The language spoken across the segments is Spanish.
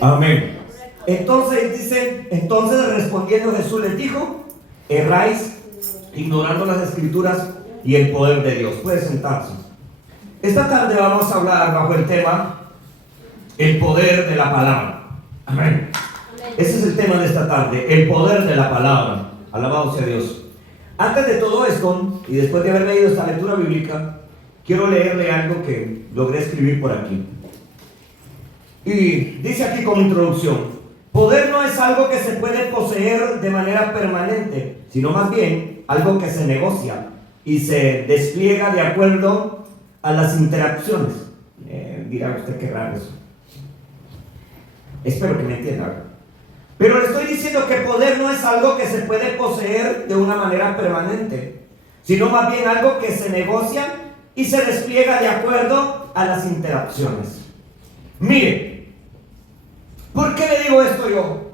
Amén. Entonces dice, entonces respondiendo Jesús les dijo: erráis ignorando las escrituras y el poder de Dios. Puede sentarse. Esta tarde vamos a hablar bajo el tema el poder de la palabra. Amén. Ese es el tema de esta tarde, el poder de la palabra. Alabado sea Dios. Antes de todo esto, y después de haber leído esta lectura bíblica, quiero leerle algo que logré escribir por aquí. Y dice aquí como introducción: poder no es algo que se puede poseer de manera permanente, sino más bien algo que se negocia y se despliega de acuerdo a las interacciones. Dirá usted qué raro eso. Espero que me entienda. Pero le estoy diciendo que poder no es algo que se puede poseer de una manera permanente, sino más bien algo que se negocia y se despliega de acuerdo a las interacciones. Mire, ¿por qué le digo esto yo?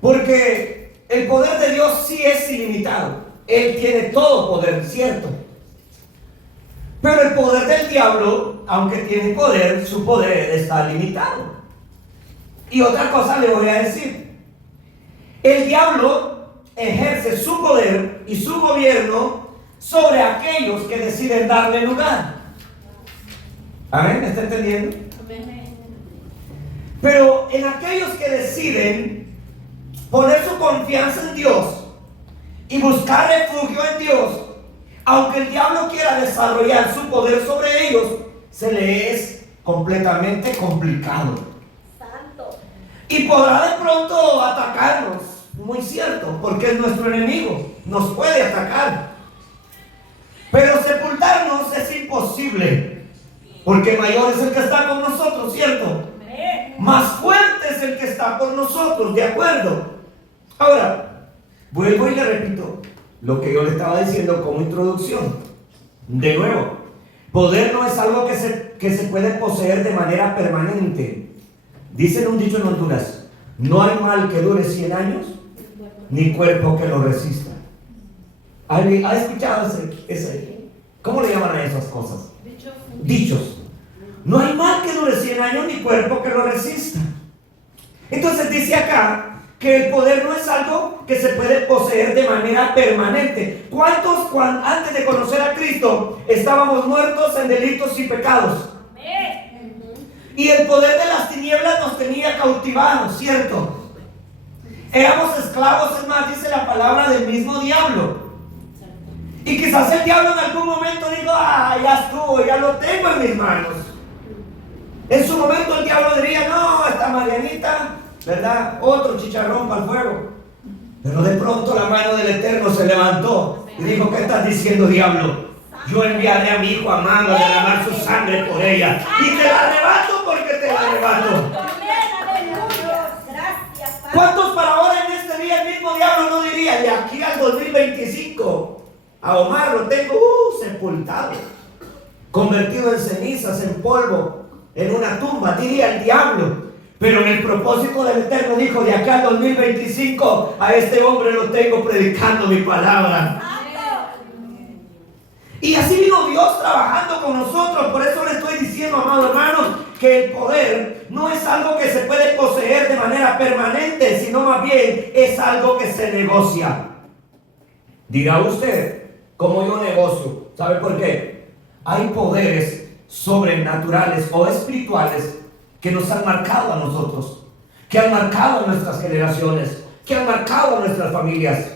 Porque el poder de Dios sí es ilimitado. Él tiene todo poder, ¿cierto? Pero el poder del diablo, aunque tiene poder, su poder está limitado. Y otra cosa le voy a decir: el diablo ejerce su poder y su gobierno sobre aquellos que deciden darle lugar. ¿Amén? ¿Me está entendiendo? Pero en aquellos que deciden poner su confianza en Dios y buscar refugio en Dios, aunque el diablo quiera desarrollar su poder sobre ellos, se le es completamente complicado. Y podrá de pronto atacarnos, muy cierto, porque es nuestro enemigo, nos puede atacar. Pero sepultarnos es imposible, porque mayor es el que está con nosotros, ¿cierto? Más fuerte es el que está por nosotros, ¿de acuerdo? Ahora, vuelvo y le repito lo que yo le estaba diciendo como introducción. De nuevo, poder no es algo que se puede poseer de manera permanente. Dicen un dicho en Honduras: no hay mal que dure 100 años, ni cuerpo que lo resista. ¿Ha escuchado ese? ¿Cómo le llaman a esas cosas? Dichos. No hay mal que dure 100 años, ni cuerpo que lo resista. Entonces dice acá que el poder no es algo que se puede poseer de manera permanente. ¿Cuántos antes de conocer a Cristo estábamos muertos en delitos y pecados? Y el poder de las tinieblas nos tenía cautivados, ¿cierto? Éramos esclavos, es más, dice la palabra, del mismo diablo. Y quizás el diablo en algún momento dijo: ya estuvo, ya lo tengo en mis manos. En su momento el diablo diría: no, esta Marianita, ¿verdad? Otro chicharrón para el fuego. Pero de pronto la mano del Eterno se levantó y dijo: ¿qué estás diciendo, diablo? Yo enviaré a mi hijo amado a derramar su sangre por ella, y te la arrebato porque te la arrebato. ¿Cuántos para ahora en este día el mismo diablo no diría: de aquí al 2025 a Omar lo tengo sepultado, convertido en cenizas, en polvo, en una tumba? Diría el diablo. Pero en el propósito del Eterno dijo: de acá al 2025 a este hombre lo tengo predicando mi palabra. Y así vino Dios trabajando con nosotros. Por eso le estoy diciendo, amados hermanos, que el poder no es algo que se puede poseer de manera permanente, sino más bien es algo que se negocia. Dirá usted: ¿cómo yo negocio? ¿Sabe por qué? Hay poderes sobrenaturales o espirituales que nos han marcado a nosotros, que han marcado a nuestras generaciones, que han marcado a nuestras familias.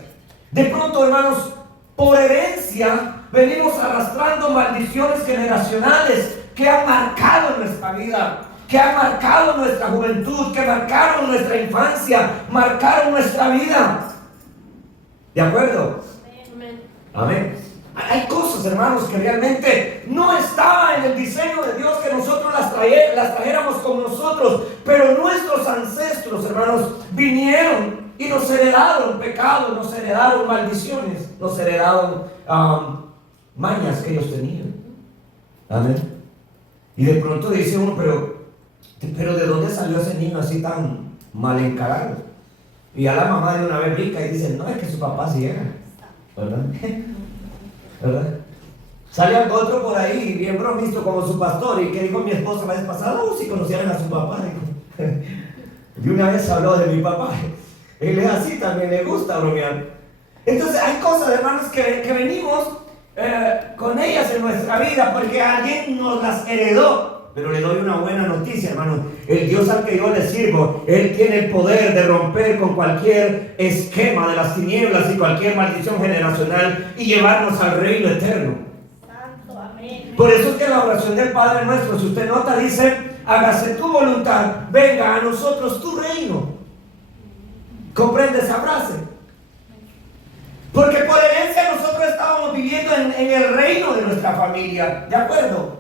De pronto, hermanos, por herencia venimos arrastrando maldiciones generacionales que han marcado nuestra vida, que han marcado nuestra juventud, que marcaron nuestra infancia, marcaron nuestra vida. ¿De acuerdo? Amén. Hay cosas, hermanos, que realmente no estaba en el diseño de Dios que nosotros las trajéramos con nosotros, pero nuestros ancestros, hermanos, vinieron y nos heredaron pecados, nos heredaron maldiciones, nos heredaron mañas que ellos tenían. Amén. Y de pronto dice uno: pero ¿de dónde salió ese niño así tan mal encarado? Y a la mamá de una vez brinca y dice: no, es que su papá sí era, ¿verdad? ¿Verdad? Sale algo otro por ahí, bien bromisto como su pastor. ¿Y qué dijo mi esposa la vez pasada? Si conocieran a su papá, dijo. una vez habló de mi papá. Él es así, también le gusta bromear. Entonces hay cosas, hermanos, que venimos con ellas en nuestra vida porque alguien nos las heredó. Pero le doy una buena noticia, hermanos. El Dios al que yo le sirvo, Él tiene el poder de romper con cualquier esquema de las tinieblas y cualquier maldición generacional y llevarnos al reino eterno. Santo, amén. Por eso es que la oración del Padre Nuestro, si usted nota, dice: hágase tu voluntad, venga a nosotros tu reino. ¿Comprende esa frase? Porque por herencia nosotros estábamos viviendo en el reino de nuestra familia, ¿de acuerdo?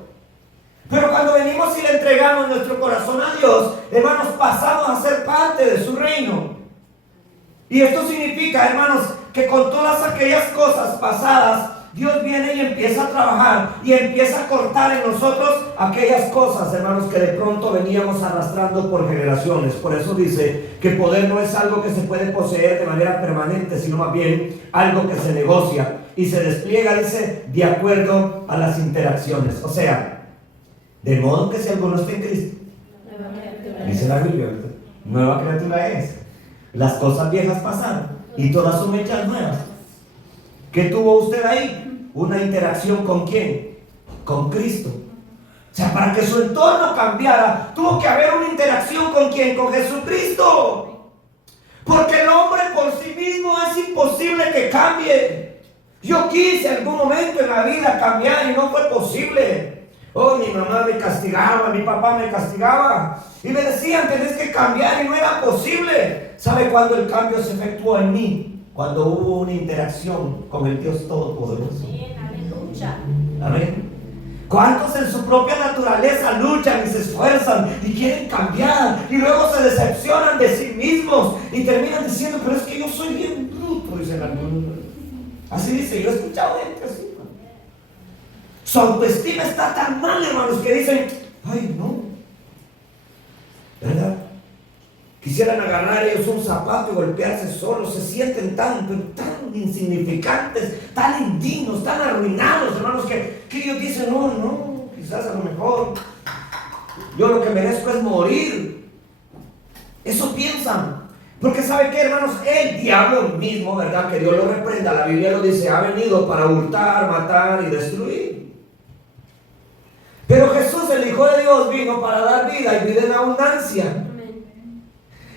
Pero cuando venimos y le entregamos nuestro corazón a Dios, hermanos, pasamos a ser parte de su reino. Y esto significa, hermanos, que con todas aquellas cosas pasadas, Dios viene y empieza a trabajar y empieza a cortar en nosotros aquellas cosas, hermanos, que de pronto veníamos arrastrando por generaciones. Por eso dice que poder no es algo que se puede poseer de manera permanente, sino más bien algo que se negocia y se despliega, dice, de acuerdo a las interacciones. O sea, de modo que si alguno está en Cristo, dice la Biblia, ¿verdad? Nueva criatura es. Las cosas viejas pasaron y todas son hechas nuevas. ¿Qué tuvo usted ahí? Una interacción ¿con quién? Con Cristo. O sea, para que su entorno cambiara, tuvo que haber una interacción ¿con quién? Con Jesucristo. Porque el hombre por sí mismo es imposible que cambie. Yo quise en algún momento en la vida cambiar y no fue posible. Oh, mi mamá me castigaba, mi papá me castigaba y me decían: tenés que cambiar, y no era posible. ¿Sabe cuándo el cambio se efectuó en mí? Cuando hubo una interacción con el Dios Todopoderoso. Amén, aleluya. Amén. ¿Cuántos en su propia naturaleza luchan y se esfuerzan y quieren cambiar y luego se decepcionan de sí mismos y terminan diciendo: pero es que yo soy bien bruto, dicen algunos. Así dice, yo he escuchado gente así. Su autoestima está tan mal, hermanos, que dicen: ay, no, ¿verdad? Quisieran agarrar ellos un zapato y golpearse solos. Se sienten tan insignificantes, tan indignos, tan arruinados, hermanos, que ellos dicen: no, quizás a lo mejor yo lo que merezco es morir. Eso piensan. Porque ¿sabe qué, hermanos? El diablo mismo, ¿verdad? Que Dios lo reprenda, la Biblia lo dice, ha venido para hurtar, matar y destruir. Pero Jesús, el Hijo de Dios, vino para dar vida y vida en abundancia.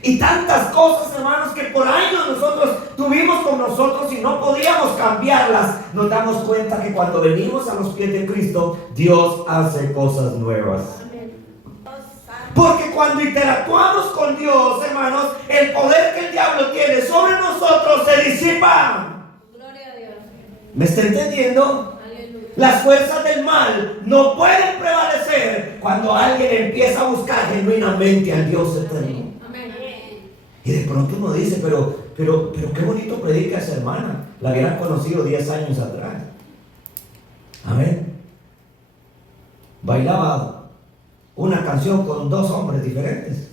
Y tantas cosas, hermanos, que por años nosotros tuvimos con nosotros y no podíamos cambiarlas. Nos damos cuenta que cuando venimos a los pies de Cristo, Dios hace cosas nuevas. Porque cuando interactuamos con Dios, hermanos, el poder que el diablo tiene sobre nosotros se disipa. Gloria a Dios. ¿Me está entendiendo? Las fuerzas del mal no pueden prevalecer cuando alguien empieza a buscar genuinamente al Dios eterno. Amén. Y de pronto uno dice: pero qué bonito predica esa hermana. La hubieran conocido 10 años atrás. Amén. Bailaba una canción con 2 hombres diferentes.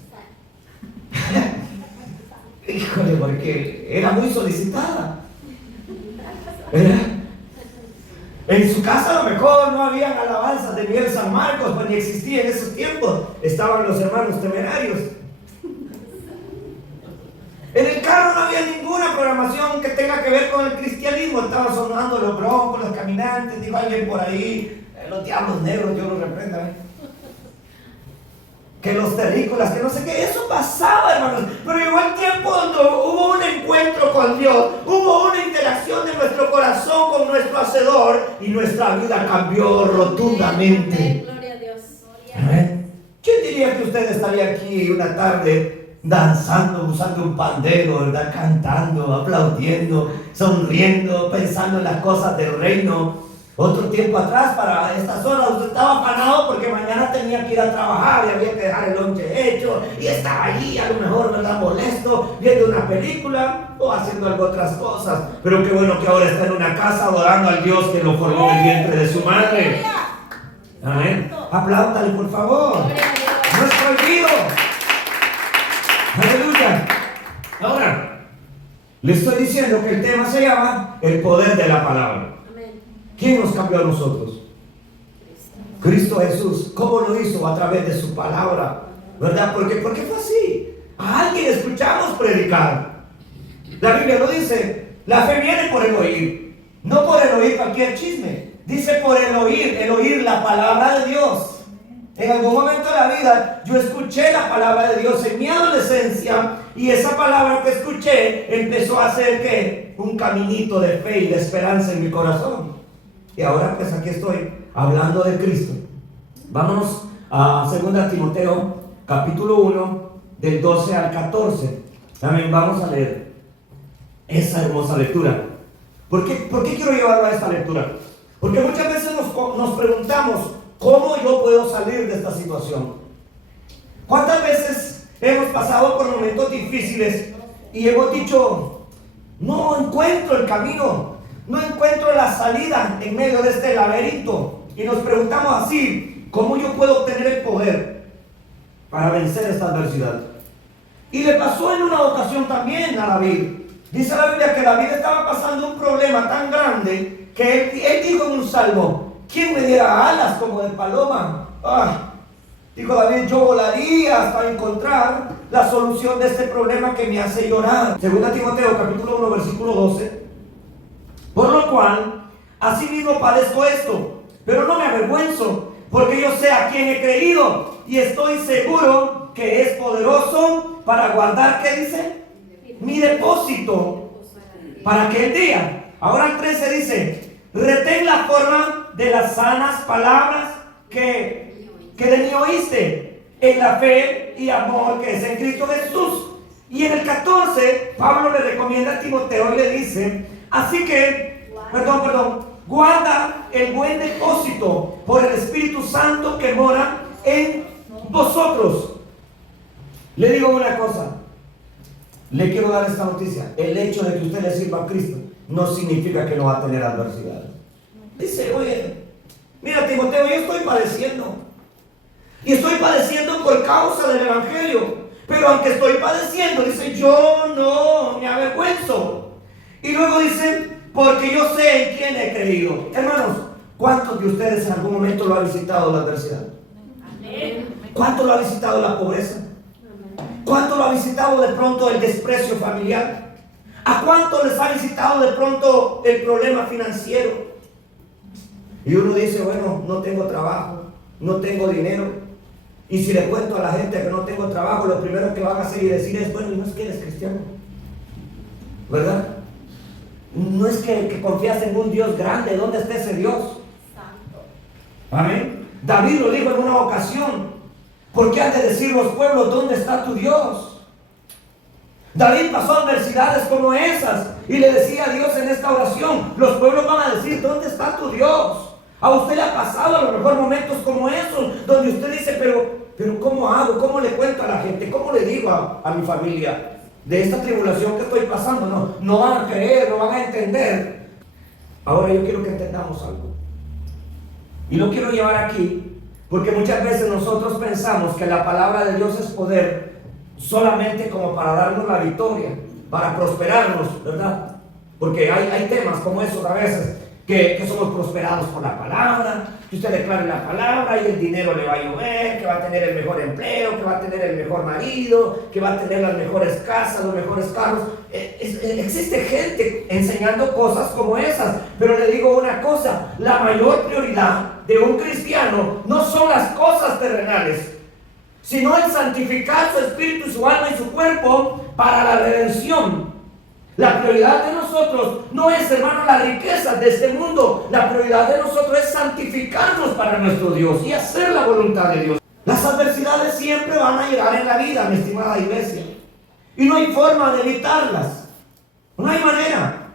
Híjole, porque era muy solicitada. En su casa a lo mejor no habían alabanzas de Miguel San Marcos, pues ni existía en esos tiempos. Estaban los hermanos temerarios. En el carro no había ninguna programación que tenga que ver con el cristianismo. Estaban sonando los broncos, los caminantes, dijo alguien por ahí, los diablos negros, Dios los reprenda. Que los terrícolas, que no sé qué, eso pasaba, hermanos. Pero llegó el tiempo donde hubo un encuentro con Dios, hubo una interacción de nuestro corazón con nuestro Hacedor y nuestra vida cambió rotundamente. Gloria a Dios. Amén. ¿Quién diría que usted estaría aquí una tarde danzando, usando un pandero, ¿verdad? Cantando, aplaudiendo, sonriendo, pensando en las cosas del reino? Otro tiempo atrás, para estas horas, usted estaba afanado porque mañana tenía que ir a trabajar y había que dejar el lonche hecho y estaba allí a lo mejor, ¿verdad?, molesto, viendo una película o haciendo algo otras cosas. Pero qué bueno que ahora está en una casa adorando al Dios que lo formó en el vientre de su madre. Amén. Apláudale, por favor. No es prohibido. Aleluya. Ahora, le estoy diciendo que el tema se llama el poder de la palabra. ¿Quién nos cambió a nosotros? Cristo Jesús. ¿Cómo lo hizo? A través de su palabra, ¿verdad? Porque fue así. A alguien predicar. La Biblia lo dice, la fe viene por el oír, no por el oír cualquier chisme. Dice por el oír la palabra de Dios. En algún momento de la vida yo escuché la palabra de Dios en mi adolescencia y esa palabra que escuché empezó a hacer que un caminito de fe y de esperanza en mi corazón. Y ahora pues aquí estoy hablando de Cristo. Vámonos a 2 Timoteo capítulo 1 del 12 al 14. También vamos a leer esa hermosa lectura. ¿Por qué quiero llevarlo a esta lectura? Porque muchas veces nos preguntamos, ¿cómo yo puedo salir de esta situación? ¿Cuántas veces hemos pasado por momentos difíciles y hemos dicho, no encuentro el camino, no encuentro la salida en medio de este laberinto? Y nos preguntamos así, ¿cómo yo puedo obtener el poder para vencer esta adversidad? Y le pasó en una ocasión también a David. Dice la Biblia que David estaba pasando un problema tan grande que él dijo en un salmo, ¿quién me diera alas como de paloma? Dijo David, yo volaría hasta encontrar la solución de este problema que me hace llorar. 2 Timoteo capítulo 1 versículo 12. Por lo cual, asimismo padezco esto, pero no me avergüenzo, porque yo sé a quién he creído y estoy seguro que es poderoso para guardar, ¿qué dice? Mi depósito para aquel día. Ahora el 13 dice, retén la forma de las sanas palabras que de mí oíste, en la fe y amor que es en Cristo Jesús. Y en el 14, Pablo le recomienda a Timoteo y le dice, así que, guarda el buen depósito por el Espíritu Santo que mora en vosotros. Le digo una cosa, le quiero dar esta noticia, el hecho de que usted le sirva a Cristo no significa que no va a tener adversidad. Dice, oye, mira Timoteo, yo estoy padeciendo. Y estoy padeciendo por causa del Evangelio. Pero aunque estoy padeciendo, dice, yo no me avergüenzo. Y luego dice, porque yo sé en quién he creído. Hermanos, ¿cuántos de ustedes en algún momento lo ha visitado la adversidad? ¿Cuánto lo ha visitado la pobreza? ¿Cuánto lo ha visitado de pronto el desprecio familiar? ¿A cuánto les ha visitado de pronto el problema financiero? Y uno dice, bueno, no tengo trabajo, no tengo dinero. Y si le cuento a la gente que no tengo trabajo, lo primero que van a hacer y decir es, bueno, ¿y no es que eres cristiano? ¿Verdad? No es que confías en un Dios grande. ¿Dónde está ese Dios? Santo. Amén. David lo dijo en una ocasión, ¿por qué han de decir los pueblos, ¿dónde está tu Dios? David pasó adversidades como esas y le decía a Dios en esta oración, los pueblos van a decir, ¿dónde está tu Dios? A usted le ha pasado a lo mejor momentos como esos, donde usted dice, pero ¿cómo hago? ¿Cómo le cuento a la gente? ¿Cómo le digo a mi familia de esta tribulación que estoy pasando? No van a creer, no van a entender. Ahora yo quiero que entendamos algo. Y lo quiero llevar aquí, porque muchas veces nosotros pensamos que la palabra de Dios es poder solamente como para darnos la victoria, para prosperarnos, ¿verdad? Porque hay temas como esos a veces, que somos prosperados por la palabra, que usted declare la palabra y el dinero le va a llover, que va a tener el mejor empleo, que va a tener el mejor marido, que va a tener las mejores casas, los mejores carros. Existe gente enseñando cosas como esas, pero le digo una cosa, la mayor prioridad de un cristiano no son las cosas terrenales, sino el santificar su espíritu, su alma y su cuerpo para la redención. La prioridad de nosotros no es, hermano, las riquezas de este mundo. La prioridad de nosotros es santificarnos para nuestro Dios y hacer la voluntad de Dios. Las adversidades siempre van a llegar en la vida, mi estimada iglesia, y no hay forma de evitarlas. No hay manera.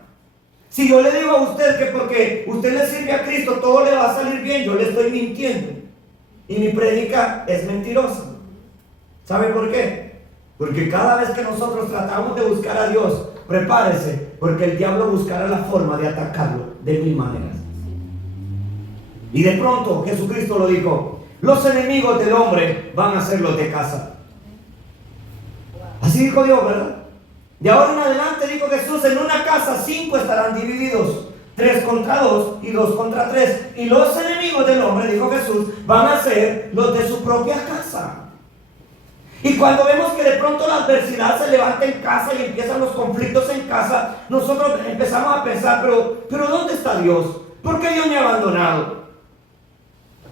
Si yo le digo a usted que porque usted le sirve a Cristo todo le va a salir bien, yo le estoy mintiendo y mi prédica es mentirosa. ¿Sabe por qué? Porque cada vez que nosotros tratamos de buscar a Dios, prepárese, porque el diablo buscará la forma de atacarlo de mil maneras. Y de pronto Jesucristo lo dijo, los enemigos del hombre van a ser los de casa. Así dijo Dios, ¿verdad? De ahora en adelante, dijo Jesús, en una casa 5 estarán divididos, 3 contra 2 y 2 contra 3. Y los enemigos del hombre, dijo Jesús, van a ser los de su propia casa. Y cuando vemos que de pronto la adversidad se levanta en casa y empiezan los conflictos en casa, nosotros empezamos a pensar, pero ¿dónde está Dios? ¿Por qué Dios me ha abandonado?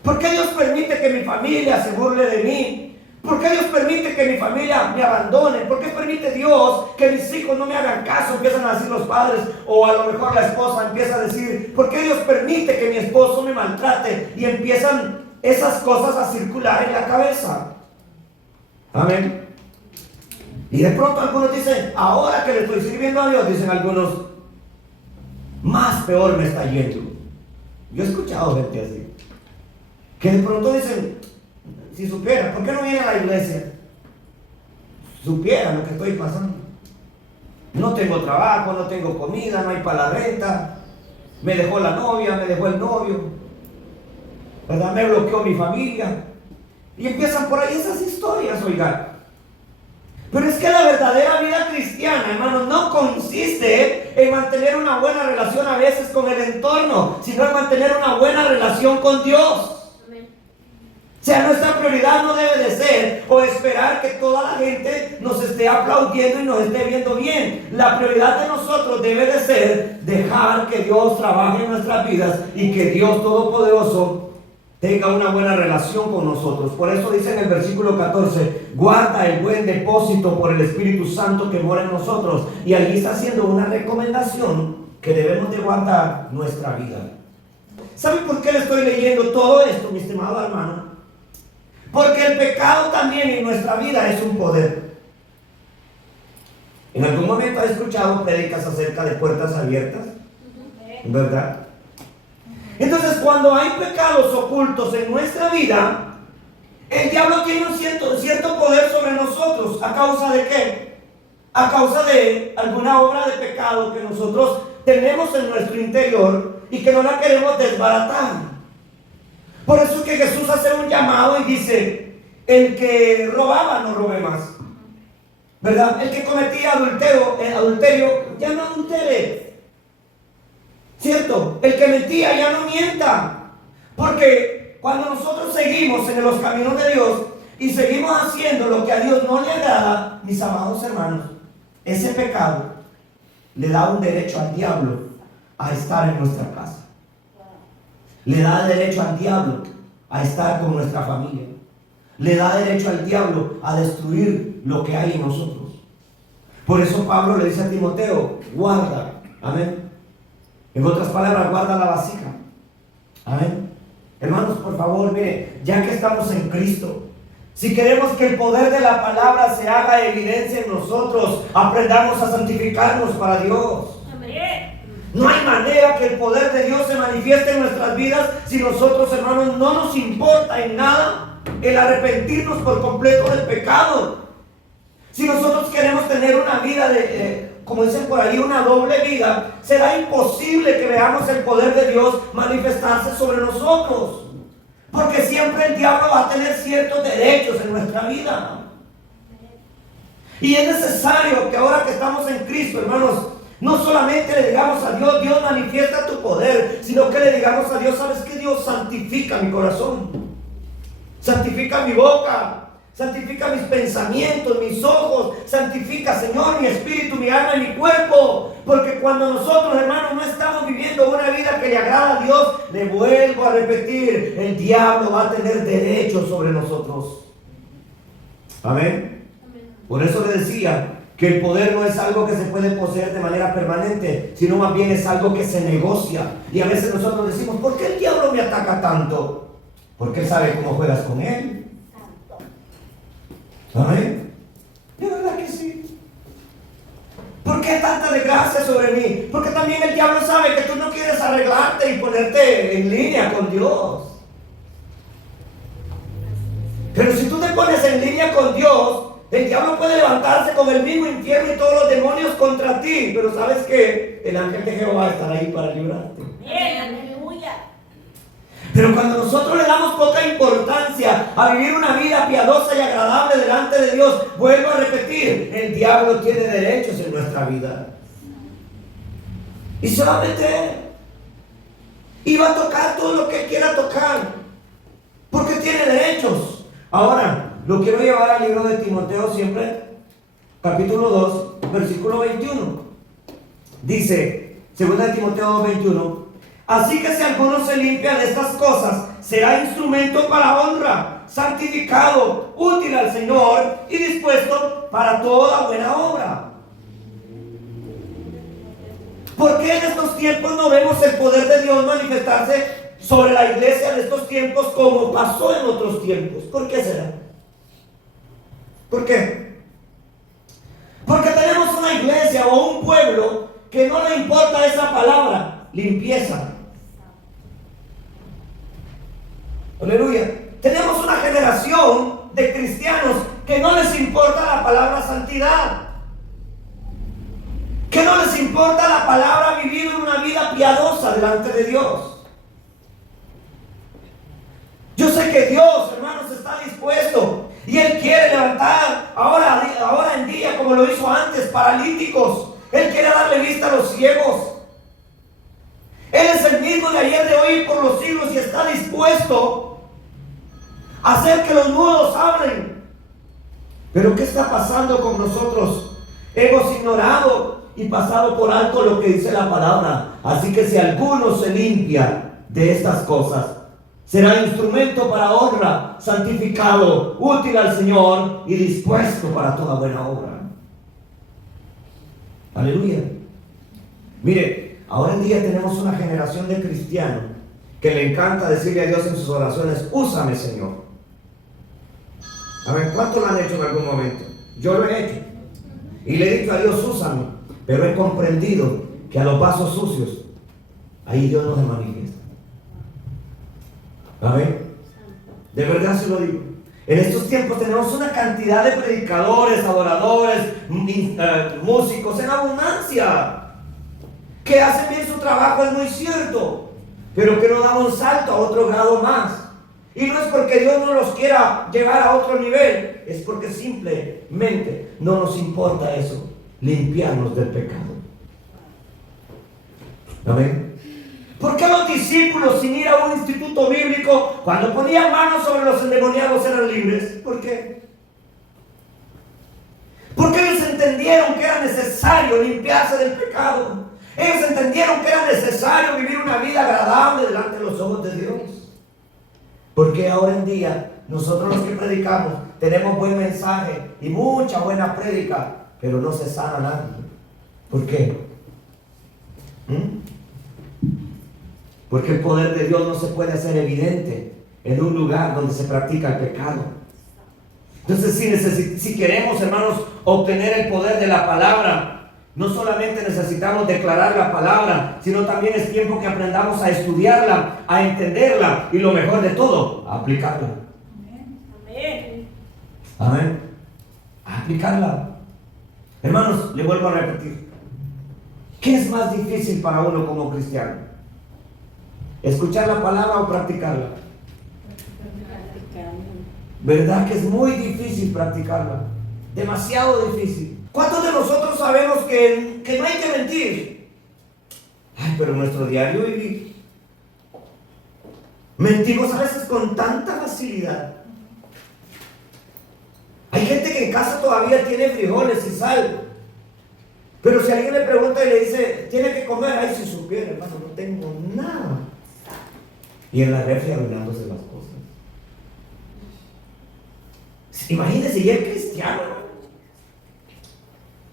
¿Por qué Dios permite que mi familia se burle de mí? ¿Por qué Dios permite que mi familia me abandone? ¿Por qué permite Dios que mis hijos no me hagan caso? Empiezan a decir los padres, o a lo mejor la esposa empieza a decir, ¿por qué Dios permite que mi esposo me maltrate? Y empiezan esas cosas a circular en la cabeza. Amén. Y de pronto algunos dicen, ahora que le estoy sirviendo a Dios, dicen algunos, más peor me está yendo. Yo he escuchado gente así, que de pronto dicen, si supiera, ¿por qué no viene a la iglesia? Supiera lo que estoy pasando. No tengo trabajo, no tengo comida, no hay para la renta, me dejó la novia, me dejó el novio, ¿verdad? Me bloqueó mi familia. Y empiezan por ahí esas historias, oigan. Pero es que la verdadera vida cristiana, hermanos, no consiste en mantener una buena relación a veces con el entorno, sino en mantener una buena relación con Dios. Amén. O sea, nuestra prioridad no debe de ser o esperar que toda la gente nos esté aplaudiendo y nos esté viendo bien. La prioridad de nosotros debe de ser dejar que Dios trabaje en nuestras vidas y que Dios Todopoderoso tenga una buena relación con nosotros. Por eso dice en el versículo 14, guarda el buen depósito por el Espíritu Santo que mora en nosotros. Y allí está haciendo una recomendación que debemos de guardar nuestra vida. ¿Saben por qué le estoy leyendo todo esto, mi estimado hermano? Porque el pecado también en nuestra vida es un poder. ¿En algún momento has escuchado prédicas acerca de puertas abiertas? ¿Verdad? Entonces, cuando hay pecados ocultos en nuestra vida, el diablo tiene un cierto poder sobre nosotros. ¿A causa de qué? A causa de alguna obra de pecado que nosotros tenemos en nuestro interior y que no la queremos desbaratar. Por eso es que Jesús hace un llamado y dice, el que robaba no robe más, ¿verdad? El que cometía adulterio ya no adultere. ¿Cierto? El que mentía ya no mienta. Porque cuando nosotros seguimos en los caminos de Dios y seguimos haciendo lo que a Dios no le agrada, mis amados hermanos, ese pecado le da un derecho al diablo a estar en nuestra casa. Le da derecho al diablo a estar con nuestra familia. Le da derecho al diablo a destruir lo que hay en nosotros. Por eso Pablo le dice a Timoteo, guarda, amén. En otras palabras, guarda la vasija. Amén. Hermanos, por favor, mire, ya que estamos en Cristo, si queremos que el poder de la palabra se haga evidencia en nosotros, aprendamos a santificarnos para Dios. Amén. No hay manera que el poder de Dios se manifieste en nuestras vidas si nosotros, hermanos, no nos importa en nada el arrepentirnos por completo del pecado. Si nosotros queremos tener una vida como dicen por ahí, una doble vida, será imposible que veamos el poder de Dios manifestarse sobre nosotros. Porque siempre el diablo va a tener ciertos derechos en nuestra vida. Y es necesario que ahora que estamos en Cristo, hermanos, no solamente le digamos a Dios, Dios manifiesta tu poder, sino que le digamos a Dios, ¿sabes qué? Dios santifica mi corazón, santifica mi boca, santifica mis pensamientos, mis ojos, santifica, Señor, mi espíritu, mi alma y mi cuerpo. Porque cuando nosotros, hermanos, no estamos viviendo una vida que le agrada a Dios, le vuelvo a repetir, el diablo va a tener derechos sobre nosotros. Amén. Por eso le decía que el poder no es algo que se puede poseer de manera permanente, sino más bien es algo que se negocia. Y a veces nosotros decimos, ¿por qué el diablo me ataca tanto? Porque él sabe cómo juegas con él. ¿Amén? De verdad que sí. ¿Por qué tanta desgracia sobre mí? Porque también el diablo sabe que tú no quieres arreglarte y ponerte en línea con Dios. Pero si tú te pones en línea con Dios, el diablo puede levantarse con el mismo infierno y todos los demonios contra ti. Pero ¿sabes qué? El ángel de Jehová estará ahí para librarte. Bien, aleluya. Pero cuando nosotros le damos poca importancia a vivir una vida piadosa y agradable delante de Dios, vuelvo a repetir, el diablo tiene derechos en nuestra vida. Y se va a meter. Y va a tocar todo lo que quiera tocar. Porque tiene derechos. Ahora, lo quiero llevar al libro de Timoteo siempre, capítulo 2, versículo 21. Dice, 2 de Timoteo 2, 21. Así que si alguno se limpia de estas cosas, será instrumento para honra, santificado, útil al Señor y dispuesto para toda buena obra. ¿Por qué en estos tiempos no vemos el poder de Dios manifestarse sobre la iglesia de estos tiempos como pasó en otros tiempos? ¿Por qué será? ¿Por qué? Porque tenemos una iglesia o un pueblo que no le importa esa palabra, limpieza. Aleluya. Tenemos una generación de cristianos que no les importa la palabra santidad, que no les importa la palabra vivir una vida piadosa delante de Dios. Yo sé que Dios, hermanos, está dispuesto y Él quiere levantar ahora en día, como lo hizo antes, paralíticos. Él quiere darle vista a los ciegos. Él es el mismo de ayer, de hoy y por los siglos, y está dispuesto a hacer que los mudos hablen. Pero ¿qué está pasando con nosotros? Hemos ignorado y pasado por alto lo que dice la palabra. Así que si alguno se limpia de estas cosas, será instrumento para honra, santificado, útil al Señor y dispuesto para toda buena obra. Aleluya. Mire, ahora en día tenemos una generación de cristianos que le encanta decirle a Dios en sus oraciones: úsame, Señor. A ver, ¿cuántos lo han hecho en algún momento? Yo lo he hecho. Y le he dicho a Dios: úsame. Pero he comprendido que a los vasos sucios, ahí Dios no se manifiesta. Amén. De verdad se lo digo. En estos tiempos tenemos una cantidad de predicadores, adoradores, músicos en abundancia, que hacen bien su trabajo, es muy cierto, pero que no dan un salto a otro grado más. Y no es porque Dios no los quiera llevar a otro nivel, es porque simplemente no nos importa eso, limpiarnos del pecado. Amén. ¿Por qué los discípulos, sin ir a un instituto bíblico, cuando ponían manos sobre los endemoniados, eran libres? ¿Por qué? Porque ellos entendieron que era necesario limpiarse del pecado. Ellos entendieron que era necesario vivir una vida agradable delante de los ojos de Dios. Porque ahora en día, nosotros los que predicamos, tenemos buen mensaje y mucha buena prédica, pero no se sana nadie. ¿Por qué? Porque el poder de Dios no se puede hacer evidente en un lugar donde se practica el pecado. Entonces, si queremos, hermanos, obtener el poder de la palabra, no solamente necesitamos declarar la palabra, sino también es tiempo que aprendamos a estudiarla, a entenderla y lo mejor de todo, a aplicarla. Amén. Amén. A aplicarla. Hermanos, le vuelvo a repetir. ¿Qué es más difícil para uno como cristiano? ¿Escuchar la palabra o practicarla? ¿Verdad que es muy difícil practicarla? Demasiado difícil. ¿Cuántos de nosotros sabemos que no hay que mentir? Ay, pero en nuestro diario vivir mentimos a veces con tanta facilidad. Hay gente que en casa todavía tiene frijoles y sal, pero si alguien le pregunta y le dice: tiene que comer, ay, si supiera, hermano, no tengo nada. Y en la refri arruinándose las cosas. Imagínense, y el cristiano.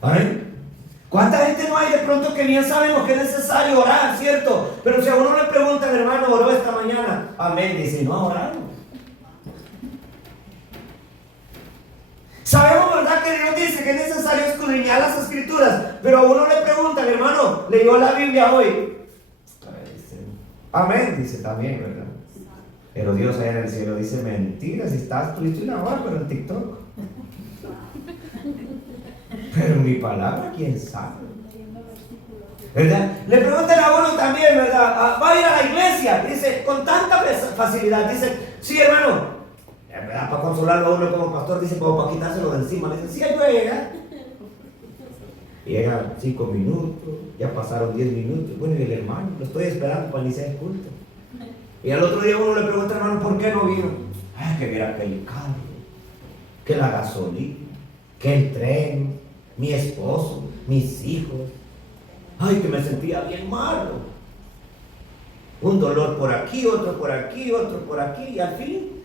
¿Amén? ¿Cuánta gente no hay de pronto que bien sabemos que es necesario orar, cierto? Pero si a uno le preguntan: hermano, oró esta mañana. Amén, dice: no, oramos. Sabemos, ¿verdad?, que Dios dice que es necesario escudriñar las escrituras, pero a uno le preguntan: hermano, ¿leyó la Biblia hoy? Amén, dice también, ¿verdad? Pero Dios allá en el cielo dice: mentiras, si tuviste una hora, pero en TikTok. Pero mi palabra, ¿quién sabe? ¿Verdad? Le preguntan a uno también, ¿verdad? ¿Va a ir a la iglesia? Dice, con tanta facilidad, dice: sí, hermano. ¿Verdad? Para consolarlo a uno como pastor, dice, como para quitárselo de encima. Le dice: sí, ahí voy a llegar. Llega 5 minutos, ya pasaron 10 minutos. Bueno, y el hermano, lo estoy esperando para iniciar el culto. Y al otro día uno le pregunta: hermano, ¿por qué no vino? Ay, que viera aquel carro. que la gasolina, que el tren, mi esposo, mis hijos. Ay, que me sentía bien malo. Un dolor por aquí, otro por aquí, otro por aquí, y al fin,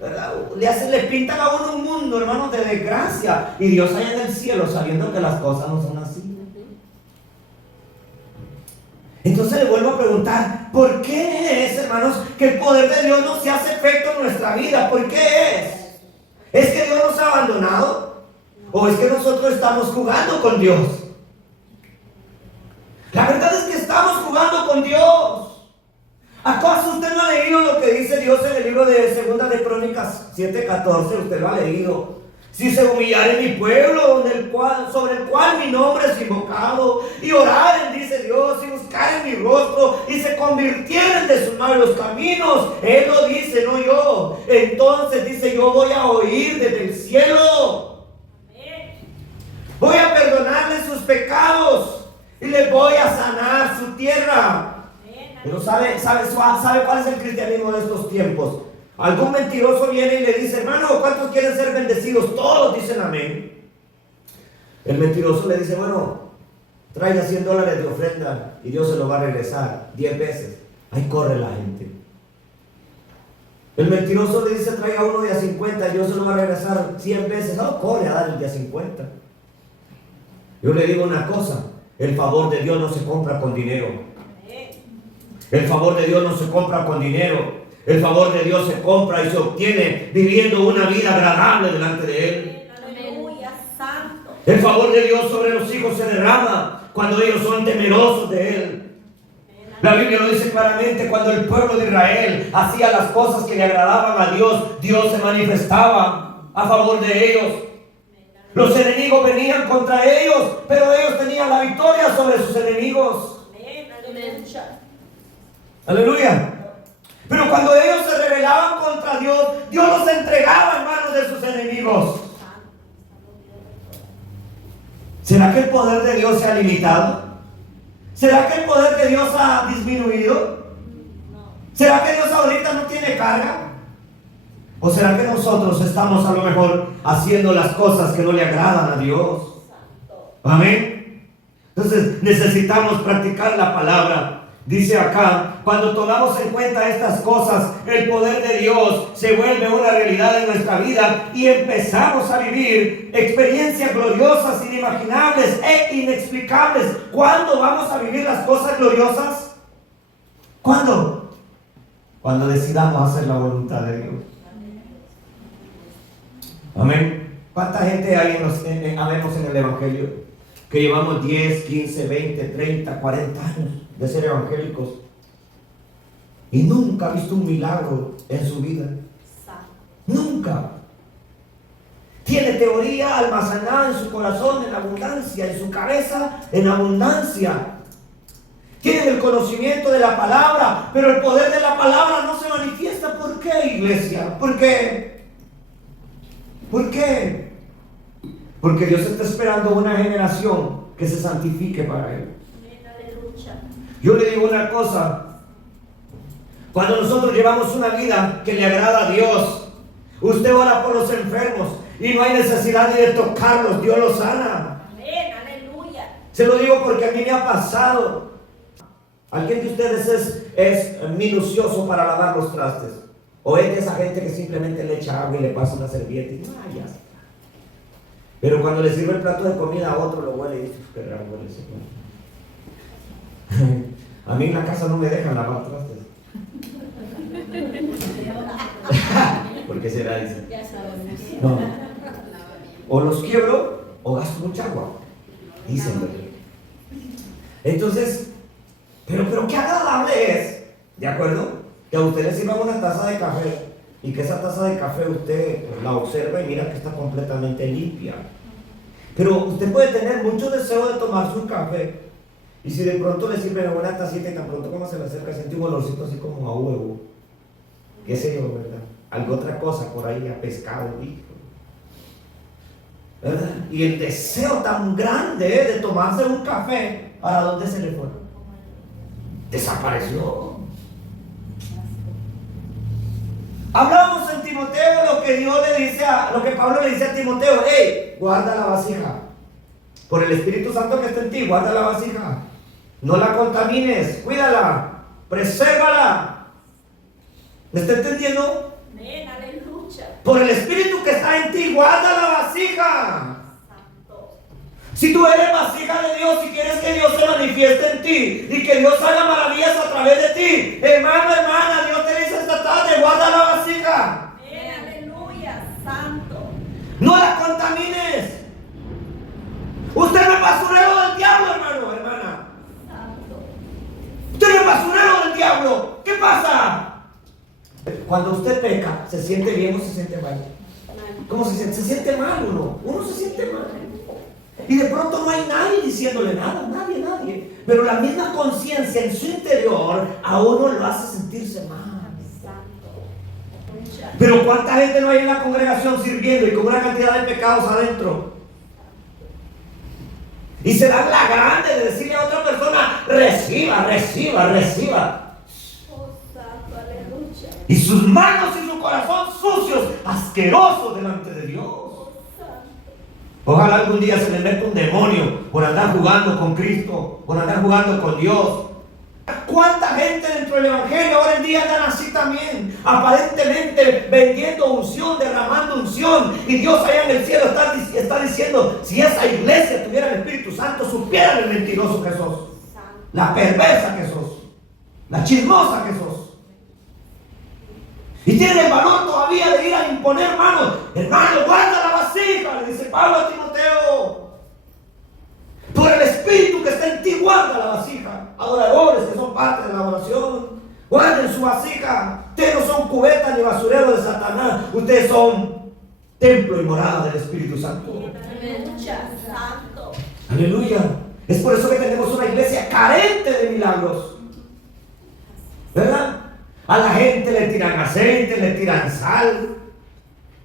¿verdad? Le pintan a uno un mundo, hermanos, de desgracia, y Dios allá en el cielo sabiendo que las cosas no son así. Entonces le vuelvo a preguntar, ¿por qué es, hermanos, que el poder de Dios no se hace efecto en nuestra vida? ¿Por qué es? ¿Es que Dios nos ha abandonado? ¿O es que nosotros estamos jugando con Dios? La verdad es que estamos jugando con Dios. ¿Acaso usted no ha leído lo que dice Dios en el libro de Segunda de Crónicas 7:14? Usted lo ha leído. Si se humillare mi pueblo, sobre el cual mi nombre es invocado, y oraren, dice Dios, y buscaren mi rostro, y se convirtieren de sus malos caminos, Él lo dice, no yo. Entonces dice, yo voy a oír desde el cielo. Voy a perdonarles sus pecados, y les voy a sanar su tierra. Pero ¿sabe cuál es el cristianismo de estos tiempos? Algún mentiroso viene y le dice, hermano, ¿cuántos quieren ser bendecidos? Todos dicen amén. El mentiroso le dice, bueno, traiga $100 de ofrenda y Dios se lo va a regresar 10 veces. Ahí corre la gente. El mentiroso le dice, traiga uno de a 50 y Dios se lo va a regresar 100 veces. No, corre a dar el de a 50. Yo le digo una cosa, el favor de Dios no se compra con dinero. El favor de Dios no se compra con dinero. El favor de Dios se compra y se obtiene viviendo una vida agradable delante de Él. Aleluya, santo. El favor de Dios sobre los hijos se derrama cuando ellos son temerosos de Él. La Biblia lo dice claramente, cuando el pueblo de Israel hacía las cosas que le agradaban a Dios, Dios se manifestaba a favor de ellos. Los enemigos venían contra ellos, pero ellos tenían la victoria sobre sus enemigos. Aleluya. Aleluya. Pero cuando ellos se rebelaban contra Dios, Dios los entregaba en manos de sus enemigos. ¿Será que el poder de Dios se ha limitado? ¿Será que el poder de Dios ha disminuido? ¿Será que Dios ahorita no tiene carga? ¿O será que nosotros estamos a lo mejor haciendo las cosas que no le agradan a Dios? Amén. Entonces necesitamos practicar la palabra. Dice acá, cuando tomamos en cuenta estas cosas, el poder de Dios se vuelve una realidad en nuestra vida y empezamos a vivir experiencias gloriosas, inimaginables e inexplicables. ¿Cuándo vamos a vivir las cosas gloriosas? ¿Cuándo? Cuando decidamos hacer la voluntad de Dios. Amén. ¿Cuánta gente hay habemos en el Evangelio? Que llevamos 10, 15, 20, 30, 40 años de ser evangélicos y nunca ha visto un milagro en su vida. Nunca. Tiene teoría almacenada en su corazón en abundancia, en su cabeza en abundancia. Tienen el conocimiento de la palabra, pero el poder de la palabra no se manifiesta. ¿Por qué, iglesia? ¿Por qué? ¿Por qué? Porque Dios está esperando una generación que se santifique para Él. Yo le digo una cosa, cuando nosotros llevamos una vida que le agrada a Dios, usted ora por los enfermos y no hay necesidad ni de tocarlos, Dios los sana. Amén, aleluya. Se lo digo porque a mí me ha pasado. ¿Alguien de ustedes es minucioso para lavar los trastes? ¿O es de esa gente que simplemente le echa agua y le pasa una servilleta y ya está? Pero cuando le sirve el plato de comida a otro, lo huele y dice, qué raro huele ese plato. A mí en la casa no me dejan lavar trastes. ¿Por qué será eso? No. O los quiebro o gasto mucha agua. Dicen. Entonces, pero qué agradable es, ¿de acuerdo? Que a usted le sirvan una taza de café y que esa taza de café usted la observa y mira que está completamente limpia. Pero usted puede tener mucho deseo de tomar su café y si de pronto le sirven una tacita y tan pronto como se le acerca siente un olorcito así como a huevo, qué sé yo, ¿verdad? Algo otra cosa por ahí, a pescado, hijo, ¿verdad? Y el deseo tan grande de tomarse un café, ¿para dónde se le fue? Desapareció. Hablamos en Timoteo lo que Dios le dice lo que Pablo le dice a Timoteo: hey, guarda la vasija. Por el Espíritu Santo que está en ti, guarda la vasija. No la contamines, cuídala, presérvala. ¿Me está entendiendo? Amén, aleluya. Por el Espíritu que está en ti, guarda la vasija. Santo. Si tú eres vasija de Dios y quieres que Dios se manifieste en ti y que Dios haga maravillas a través de ti, hermano, hermana, Dios te dice esta tarde: guarda la vasija. Amén, aleluya. Santo. No la contamines. Usted no es basurero del diablo, hermano, hermana. Santo. Usted no es basurero del diablo. ¿Qué pasa? Cuando usted peca, ¿se siente bien o se siente mal? ¿Cómo se siente? Se siente mal uno. Uno se siente mal. Y de pronto no hay nadie diciéndole nada, nadie. Pero la misma conciencia en su interior a uno lo hace sentirse mal. Santo. Pero ¿cuánta gente no hay en la congregación sirviendo y con una cantidad de pecados adentro? Y se dan la grande de decirle a otra persona: reciba. Oh, santo, aleluya. Y sus manos y su corazón sucios, asquerosos delante de Dios. Oh, santo. Ojalá algún día se le meta un demonio por andar jugando con Cristo, por andar jugando con Dios. ¿Cuánta gente dentro del Evangelio ahora en día andan así también? Aparentemente vendiendo unción, derramando unción. Y Dios allá en el cielo está diciendo: si esa iglesia tuviera el Espíritu Santo, supieran el mentiroso que sos, Santo. la perversa que sos, la chismosa que sos. Y tienen el valor todavía de ir a imponer manos. Hermano, guarda la vasija, le dice Pablo a Timoteo. Por el Espíritu que está en ti, guarda la vasija. Adoradores que son parte de la oración, guarden su vasija. Ustedes no son cubetas ni basureros de Satanás. Ustedes son templo y morada del Espíritu Santo. Aleluya. Santo. Aleluya. Es por eso que tenemos una iglesia carente de milagros, ¿verdad? A la gente le tiran aceite, le tiran sal.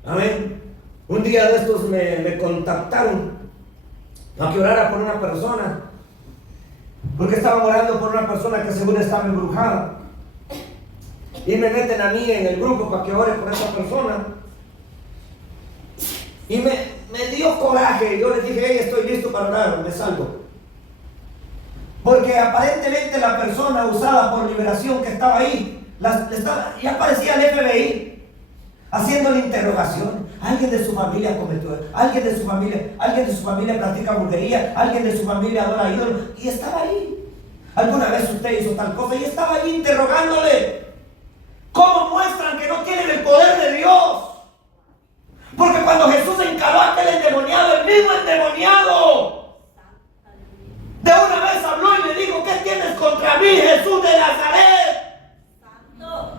Amén. Un día de estos me contactaron a que orara por una persona, porque estaban orando por una persona que según estaba embrujada. Y me meten a mí en el grupo para que ore por esa persona. Y me dio coraje. Yo les dije: hey, estoy listo para orar, me salgo. Porque aparentemente la persona usada por liberación que estaba ahí, ya parecía el FBI, haciéndole interrogación. Alguien de su familia cometió, alguien de su familia practica brujería, alguien de su familia adora ídolos, y estaba ahí. ¿Alguna vez usted hizo tal cosa? Y estaba ahí interrogándole. ¿Cómo muestran que no tienen el poder de Dios? Porque cuando Jesús encaró a aquel endemoniado, el mismo endemoniado, de una vez habló y le dijo: ¿qué tienes contra mí, Jesús de Nazaret? Santo.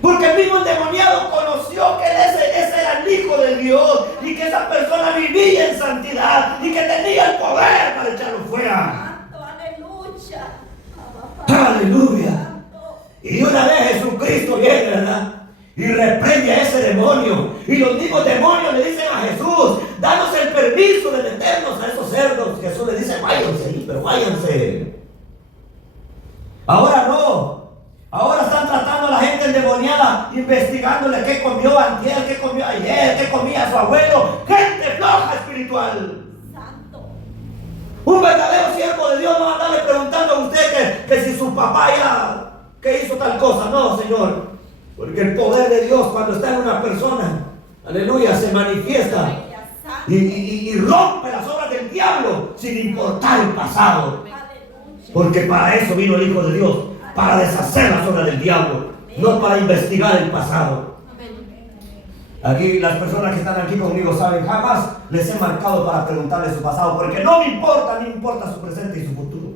Porque el mismo endemoniado conoció que ese era el Hijo de Dios y que esa persona vivía en santidad y que tenía el poder para echarlo fuera. Santo, aleluya. Aleluya. Santo. Y de una vez Jesucristo viene, ¿verdad? Y reprende a ese demonio. Y los mismos demonios le dicen a Jesús: danos el permiso de meternos a esos cerdos. Jesús le dice: váyanse, pero váyanse. Ahora no. Ahora están tratando a la gente endemoniada, investigándole qué comió antier, qué comió ayer, qué comía su abuelo. Gente floja espiritual. Santo. Un verdadero siervo de Dios no va a andarle preguntando a usted que si su papá ya que hizo tal cosa. No, Señor. Porque el poder de Dios, cuando está en una persona, aleluya, se manifiesta y rompe las obras del diablo sin importar el pasado. Aleluya. Porque para eso vino el Hijo de Dios, para deshacer las obras del diablo, no para investigar el pasado. Aquí las personas que están aquí conmigo saben, jamás les he marcado para preguntarles su pasado, porque no me importa su presente y su futuro.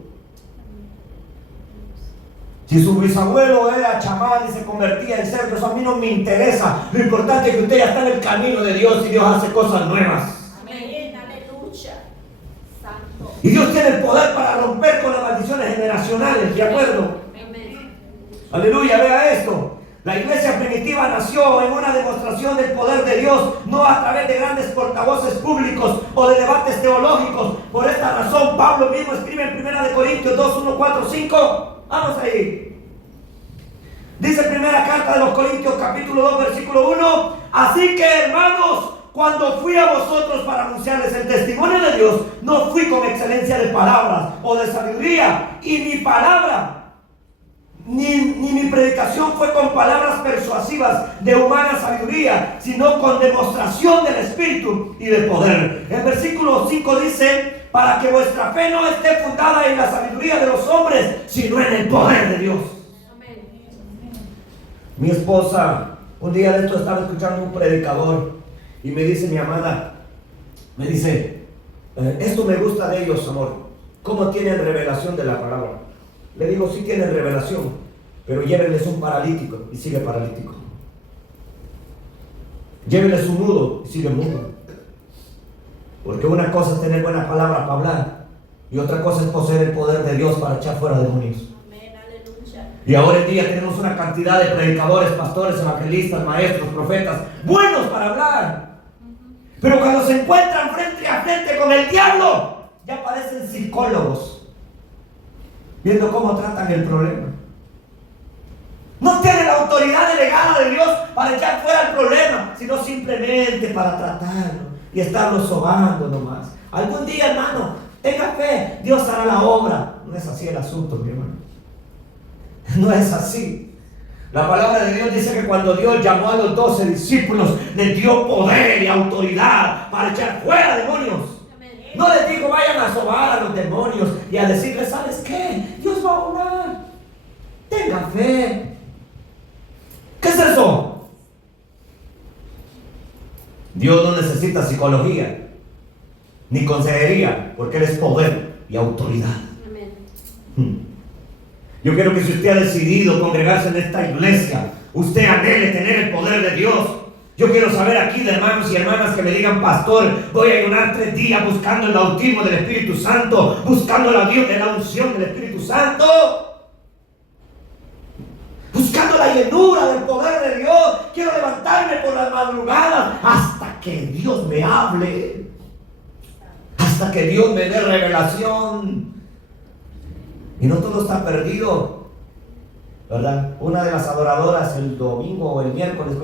Si su bisabuelo era chamán y se convertía en cerdo, eso a mí no me interesa. Lo importante es que usted ya está en el camino de Dios y Dios hace cosas nuevas. Amén, aleluya. Santo. Y Dios tiene el poder para romper con las maldiciones generacionales, ¿de acuerdo? Amén. Aleluya, vea esto. La iglesia primitiva nació en una demostración del poder de Dios, no a través de grandes portavoces públicos o de debates teológicos. Por esta razón, Pablo mismo escribe en 1 Corintios 2, 1, 4, 5. Vamos ahí. Dice primera carta de los Corintios capítulo 2 versículo 1. Así que hermanos, cuando fui a vosotros para anunciarles el testimonio de Dios, no fui con excelencia de palabras o de sabiduría, y mi palabra ni mi predicación fue con palabras persuasivas de humana sabiduría, sino con demostración del Espíritu y de poder. El versículo 5 dice: para que vuestra fe no esté fundada en la sabiduría de los hombres, sino en el poder de Dios. Amén. Mi esposa, un día de esto estaba escuchando un predicador y me dice mi amada, me dice, esto me gusta de ellos, amor, cómo tienen revelación de la palabra. Le digo, sí tienen revelación, pero llévenles un paralítico y sigue paralítico. Llévenles un mudo y sigue mudo. Porque una cosa es tener buena palabra para hablar y otra cosa es poseer el poder de Dios para echar fuera demonios. Amén, aleluya. Y ahora en día tenemos una cantidad de predicadores, pastores, evangelistas, maestros, profetas, buenos para hablar. Pero cuando se encuentran frente a frente con el diablo, ya parecen psicólogos, viendo cómo tratan el problema. No tienen la autoridad delegada de Dios para echar fuera el problema, sino simplemente para tratarlo y estarlo sobando nomás. Algún día, hermano, tenga fe, Dios hará la obra. No es así el asunto, mi hermano. No es así. La palabra de Dios dice que cuando Dios llamó a los 12 discípulos, les dio poder y autoridad para echar fuera demonios. No les dijo vayan a sobar a los demonios y a decirles, ¿sabes qué? Dios va a obrar. Tenga fe. ¿Qué es eso? Dios no necesita psicología ni consejería, porque Él es poder y autoridad. Amén. Yo quiero que si usted ha decidido congregarse en esta iglesia, usted anhele tener el poder de Dios. Yo quiero saber aquí de hermanos y hermanas que me digan, pastor, voy a ayunar 3 días buscando el bautismo del Espíritu Santo, buscando la unción del Espíritu Santo, buscando la llenura del poder de Dios. Quiero levantarme por las madrugadas hasta que Dios me hable, hasta que Dios me dé revelación. Y no todo está perdido, ¿verdad? Una de las adoradoras el domingo o el miércoles,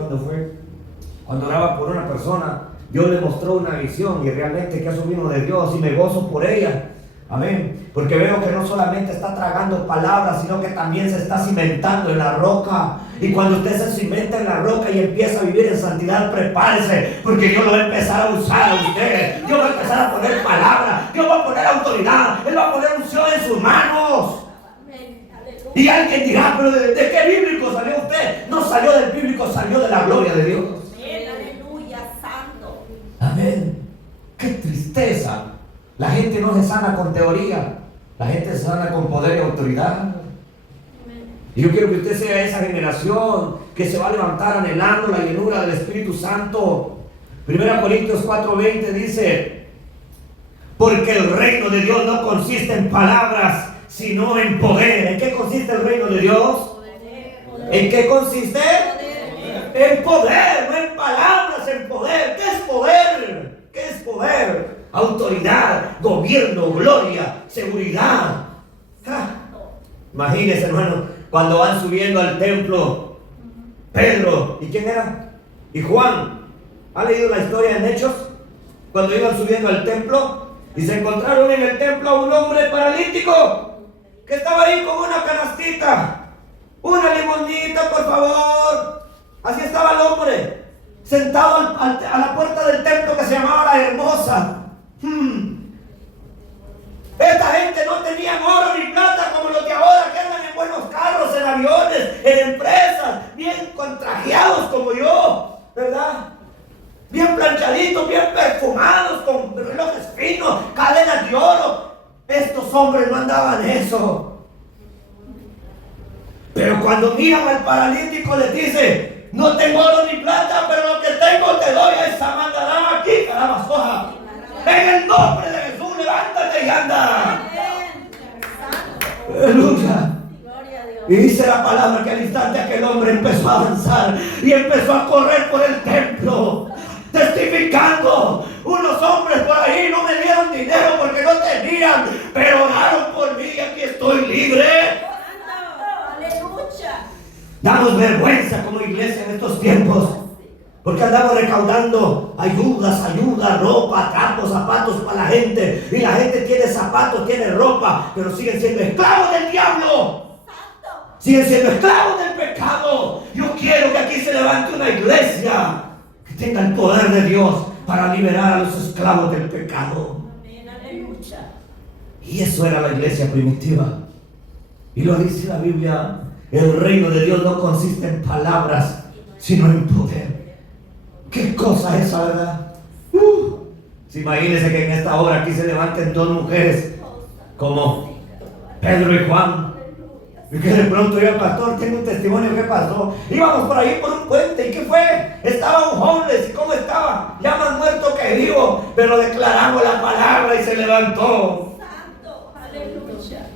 cuando oraba por una persona, Dios le mostró una visión y realmente que eso vino de Dios y me gozo por ella. Amén. Porque veo que no solamente está tragando palabras, sino que también se está cimentando en la roca. Y cuando usted se cimenta en la roca y empieza a vivir en santidad, prepárese, porque Dios lo va a empezar a usar a usted. Dios va a empezar a poner palabras, Dios va a poner autoridad, Él va a poner unción en sus manos. Amén, aleluya. Y alguien dirá, pero ¿de qué bíblico salió usted? No salió del bíblico, salió de la gloria de Dios. Amén, aleluya, santo. Amén. Qué tristeza. La gente no se sana con teoría, la gente se sana con poder y autoridad. Amén. Y yo quiero que usted sea esa generación que se va a levantar anhelando la llenura del Espíritu Santo. 1 Corintios 4:20 dice, porque el reino de Dios no consiste en palabras, sino en poder. ¿En qué consiste el reino de Dios? Poder. ¿En qué consiste? Poder. En poder, no en palabras, en poder. ¿Qué es poder? ¿Qué es poder? Autoridad, gobierno, gloria, seguridad. Imagínense, hermano, cuando van subiendo al templo, Pedro, ¿y quién era? Y Juan. ¿Han leído la historia en Hechos? Cuando iban subiendo al templo y se encontraron en el templo a un hombre paralítico que estaba ahí con una canastita, una limonita, por favor. Así estaba el hombre, sentado a la puerta del templo que se llamaba La Hermosa. Esta gente no tenía oro ni plata como los de ahora, que andan en buenos carros, en aviones, en empresas, bien contrajeados como yo, ¿verdad? Bien planchaditos, bien perfumados, con relojes finos, cadenas de oro. Estos hombres no andaban eso. Pero cuando miran al paralítico les dice, no tengo oro ni plata, pero lo que tengo te doy a esa mandará aquí, calabazoja. En el nombre de Jesús, levántate y anda. Amén. Santo. Aleluya. Gloria a Dios. Y dice la palabra que al instante aquel hombre empezó a avanzar y empezó a correr por el templo, testificando. Unos hombres por ahí no me dieron dinero porque no tenían, pero oraron por mí y aquí estoy libre. Santo. Aleluya. Damos vergüenza como iglesia en estos tiempos, porque andamos recaudando ayuda, ropa, trapos, zapatos para la gente. Y la gente tiene zapatos, tiene ropa, pero siguen siendo esclavos del diablo. Siguen siendo esclavos del pecado. Yo quiero que aquí se levante una iglesia que tenga el poder de Dios para liberar a los esclavos del pecado. Amén, aleluya. Y eso era la iglesia primitiva. Y lo dice la Biblia: el reino de Dios no consiste en palabras, sino en poder. ¿Qué cosa es esa, verdad? Imagínense que en esta hora aquí se levanten dos mujeres como Pedro y Juan, y que de pronto yo, pastor, tengo un testimonio. ¿Qué pasó? Íbamos por ahí por un puente, ¿y qué fue? Estaba un homeless. ¿Y cómo estaba? Ya más muerto que vivo, pero declaramos la palabra y se levantó. Santo, aleluya.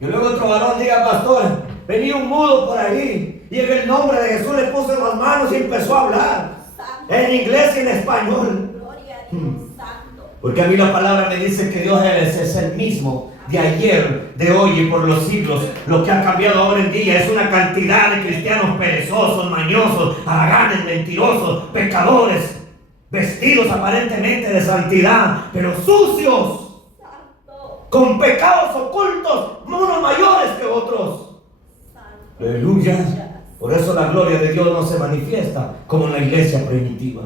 Y luego otro varón diga: pastor, venía un mudo por ahí, y en el nombre de Jesús le puse las manos y empezó a hablar en inglés y en español. Gloria a Dios, santo. Porque a mí la palabra me dice que Dios es el mismo de ayer, de hoy y por los siglos. Lo que ha cambiado ahora en día es una cantidad de cristianos perezosos, mañosos, haraganes, mentirosos, pecadores, vestidos aparentemente de santidad, pero sucios, con pecados ocultos, unos mayores que otros. Aleluya. Por eso la gloria de Dios no se manifiesta como en la iglesia primitiva.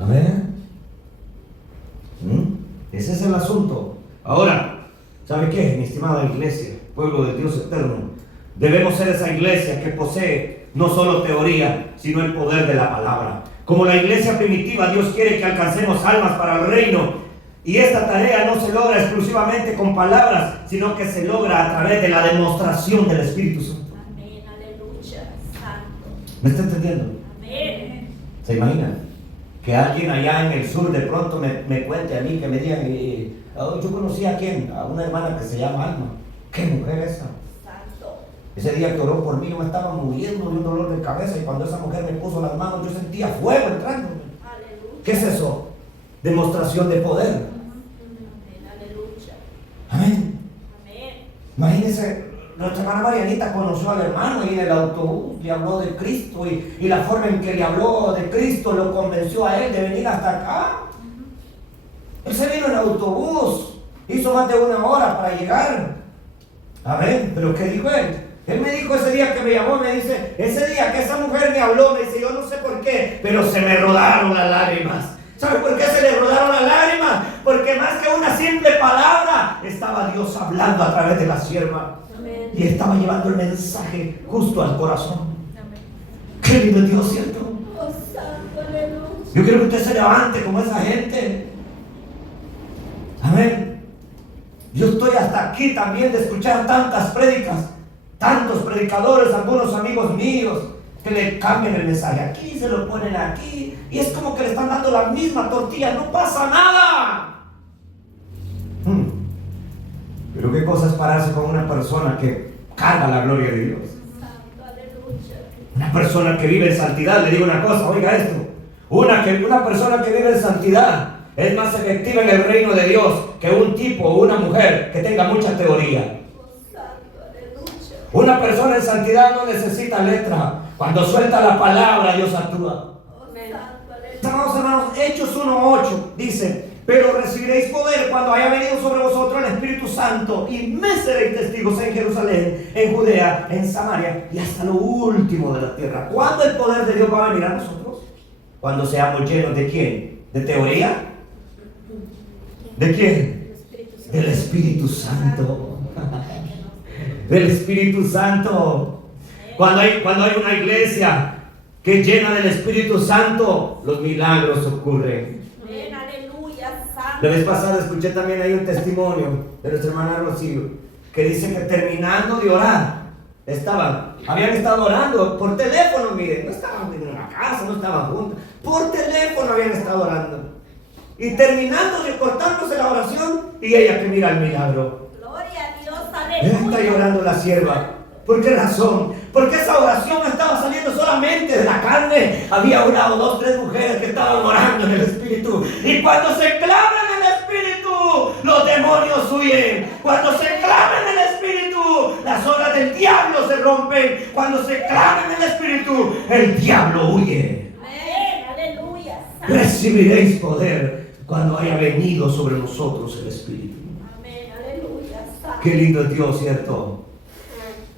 Amén. Ese es el asunto. Ahora, ¿sabe qué, mi estimada iglesia, pueblo de Dios eterno? Debemos ser esa iglesia que posee no solo teoría, sino el poder de la palabra. Como la iglesia primitiva, Dios quiere que alcancemos almas para el reino. Y esta tarea no se logra exclusivamente con palabras, sino que se logra a través de la demostración del Espíritu Santo. Amén, aleluya, santo. ¿Me está entendiendo? Amén. ¿Se imagina? Que alguien allá en el sur de pronto me cuente a mí, que me digan: yo conocí a quién, a una hermana que se llama Alma. ¿Qué mujer es esa? Santo. Ese día que oró por mí, yo me estaba muriendo de un dolor de cabeza, y cuando esa mujer me puso las manos, yo sentía fuego entrándome. Aleluya. ¿Qué es eso? Demostración de poder. Amén, aleluya. Amén. Amén. Imagínense, nuestra hermana Marianita conoció al hermano y en el autobús le habló de Cristo, y la forma en que le habló de Cristo lo convenció a él de venir hasta acá. Él se vino en autobús, hizo más de 1 hora para llegar. Amén. Pero ¿qué dijo él? Él me dijo ese día que me llamó, me dice: ese día que esa mujer me habló, me dice, yo no sé por qué, pero se me rodaron las lágrimas. ¿Sabe por qué se le rodaron las lágrimas? Porque más que una simple palabra, estaba Dios hablando a través de la sierva. Amén. Y estaba llevando el mensaje justo al corazón. Amén. Qué lindo es Dios, ¿cierto? Oh, santo, aleluya. Yo quiero que usted se levante como esa gente. Amén. Yo estoy hasta aquí también de escuchar tantas prédicas, tantos predicadores, algunos amigos míos, que le cambian el mensaje aquí, se lo ponen aquí, y es como que le están dando la misma tortilla. No pasa nada. Pero qué cosa es pararse con una persona que carga la gloria de Dios, Santo, aleluya. una persona que vive en santidad. Le digo una cosa, oiga esto: una persona que vive en santidad es más efectiva en el reino de Dios que un tipo o una mujer que tenga mucha teoría. Oh, santo, aleluya. Una persona en santidad no necesita letra. Cuando suelta la palabra, Dios actúa. Oh, santo, aleluya. Amados hermanos, Hechos 1:8 dice: pero recibiréis poder cuando haya venido sobre vosotros el Espíritu Santo, y me seréis testigos en Jerusalén, en Judea, en Samaria y hasta lo último de la tierra. ¿Cuándo el poder de Dios va a venir a nosotros? Cuando seamos llenos ¿de quién? ¿De teoría? ¿De quién? Del Espíritu Santo. Del Espíritu Santo. Cuando hay una iglesia que es llena del Espíritu Santo, los milagros ocurren. Amén, aleluya, santo. La vez pasada escuché también ahí un testimonio de nuestra hermana Rocío, que dice que terminando de orar, habían estado orando por teléfono. Miren, no estaban en una casa, no estaban juntos, por teléfono habían estado orando. Y terminando, recortándose la oración, y ella que mira el milagro. Gloria a Dios, aleluya. Está llorando la sierva. ¿Por qué razón? Porque esa oración no estaba saliendo solamente de la carne. Había una o dos, tres mujeres que estaban orando en el Espíritu. Y cuando se clavan en el Espíritu, los demonios huyen. Cuando se clavan en el Espíritu, las obras del diablo se rompen. Cuando se clama en el Espíritu, el diablo huye. Amén. Aleluya. Santo. Recibiréis poder cuando haya venido sobre nosotros el Espíritu. Amén. Aleluya. Santo. Qué lindo es Dios, ¿cierto?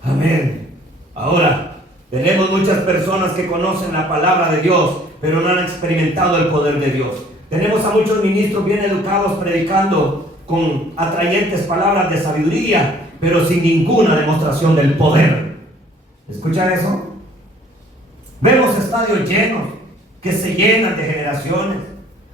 Amén. Ahora, tenemos muchas personas que conocen la palabra de Dios, pero no han experimentado el poder de Dios. Tenemos a muchos ministros bien educados predicando con atrayentes palabras de sabiduría, pero sin ninguna demostración del poder. ¿Escuchan eso? Vemos estadios llenos que se llenan de generaciones.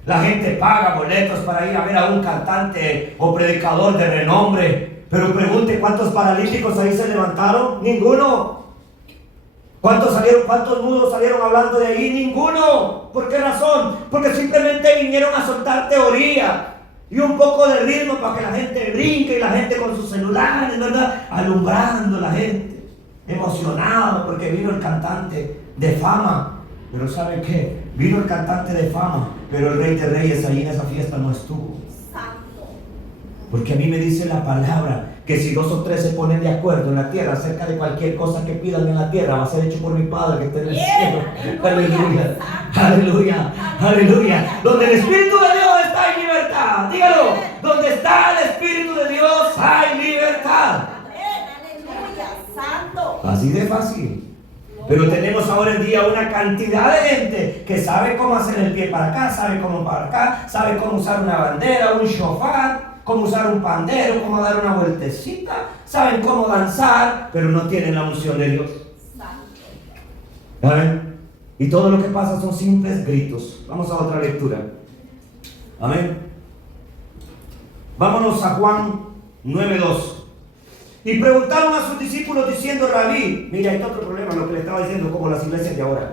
La gente paga boletos para ir a ver a un cantante o predicador de renombre. Pero pregunte, ¿cuántos paralíticos ahí se levantaron? Ninguno. ¿Cuántos mudos salieron hablando de ahí? Ninguno. ¿Por qué razón? Porque simplemente vinieron a soltar teoría y un poco de ritmo para que la gente brinque, y la gente con sus celulares, ¿verdad? Alumbrando a la gente, emocionado porque vino el cantante de fama. Pero ¿sabe qué? Vino el cantante de fama, pero el Rey de Reyes ahí en esa fiesta no estuvo. Santo. Porque a mí me dice la palabra que si 2 o 3 se ponen de acuerdo en la tierra acerca de cualquier cosa que pidan en la tierra, va a ser hecho por mi Padre que está en el cielo. Aleluya, aleluya, aleluya. Donde el Espíritu de Dios está hay libertad. Dígalo, donde está el Espíritu de Dios hay libertad. Amén. Aleluya. Santo. Así de fácil. Pero tenemos ahora en día una cantidad de gente que sabe cómo hacer el pie para acá, sabe cómo para acá, sabe cómo usar una bandera, un shofar, cómo usar un pandero, cómo dar una vueltecita, saben cómo danzar, pero no tienen la unción de Dios. Santo. ¿Saben? Y todo lo que pasa son simples gritos. Vamos a otra lectura. Amén. Vámonos a Juan 9:2. Y preguntaron a sus discípulos diciendo: Rabí, mira, hay otro problema, lo que le estaba diciendo, como las iglesias de ahora.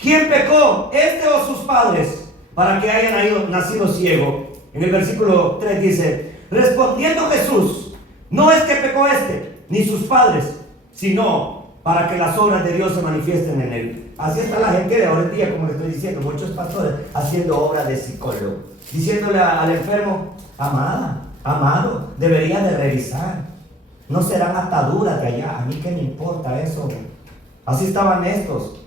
¿Quién pecó, este o sus padres, para que hayan nacido ciego? En el versículo 3 dice: respondiendo Jesús, no es que pecó este, ni sus padres, sino para que las obras de Dios se manifiesten en él. Así está la gente de ahora en día, como le estoy diciendo, muchos pastores haciendo obras de psicólogo, diciéndole al enfermo: amada, amado, debería de revisar. No serán ataduras de allá, a mí qué me importa eso. Así estaban estos.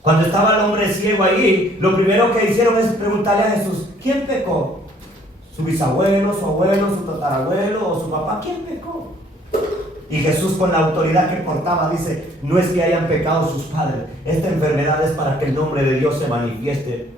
Cuando estaba el hombre ciego ahí, lo primero que hicieron es preguntarle a Jesús: ¿quién pecó? ¿Su bisabuelo, su abuelo, su tatarabuelo o su papá? ¿Quién pecó? Y Jesús, con la autoridad que portaba, dice: no es que hayan pecado sus padres, esta enfermedad es para que el nombre de Dios se manifieste.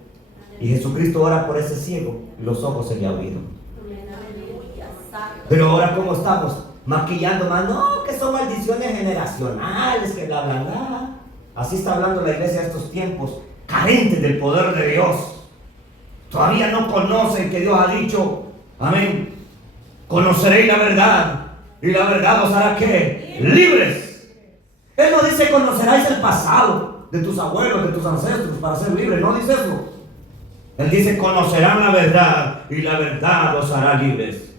Y Jesucristo ora por ese ciego y los ojos se le abrieron. Aleluya. Santo. Pero ahora, ¿cómo estamos? Maquillando más, no, que son maldiciones generacionales, que bla, bla, bla. Así está hablando la iglesia de estos tiempos, carentes del poder de Dios. Todavía no conocen que Dios ha dicho, amén, conoceréis la verdad, y la verdad os hará ¿qué? Libres. Él no dice conoceráis el pasado de tus abuelos, de tus ancestros para ser libres, no dice eso. Él dice: conocerán la verdad, y la verdad os hará libres.